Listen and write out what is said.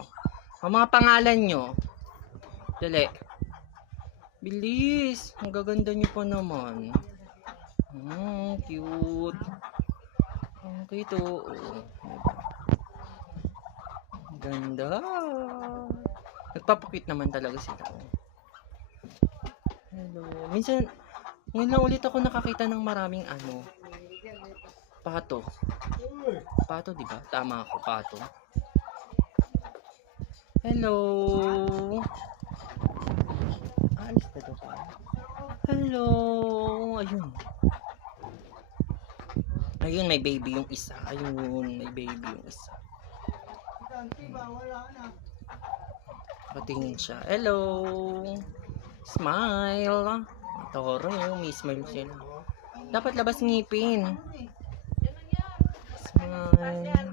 Oh. Ang mga pangalan nyo. Dali. Bilis. Ang gaganda nyo pa naman. Cute. Okay to. Oh. Ganda. Nagpapakit naman talaga sila. Hello. Minsan, ngayon lang ulit ako nakakita ng maraming pato. Pato, di ba? Tama ako, pato. Hello. Alis na daw pa. Hello. Ayun. Ayun, may baby yung isa. Ayun, may baby yung isa. Patingin siya. Hello. Smile. Toro yung may smile sila. Dapat labas ngipin. Smile.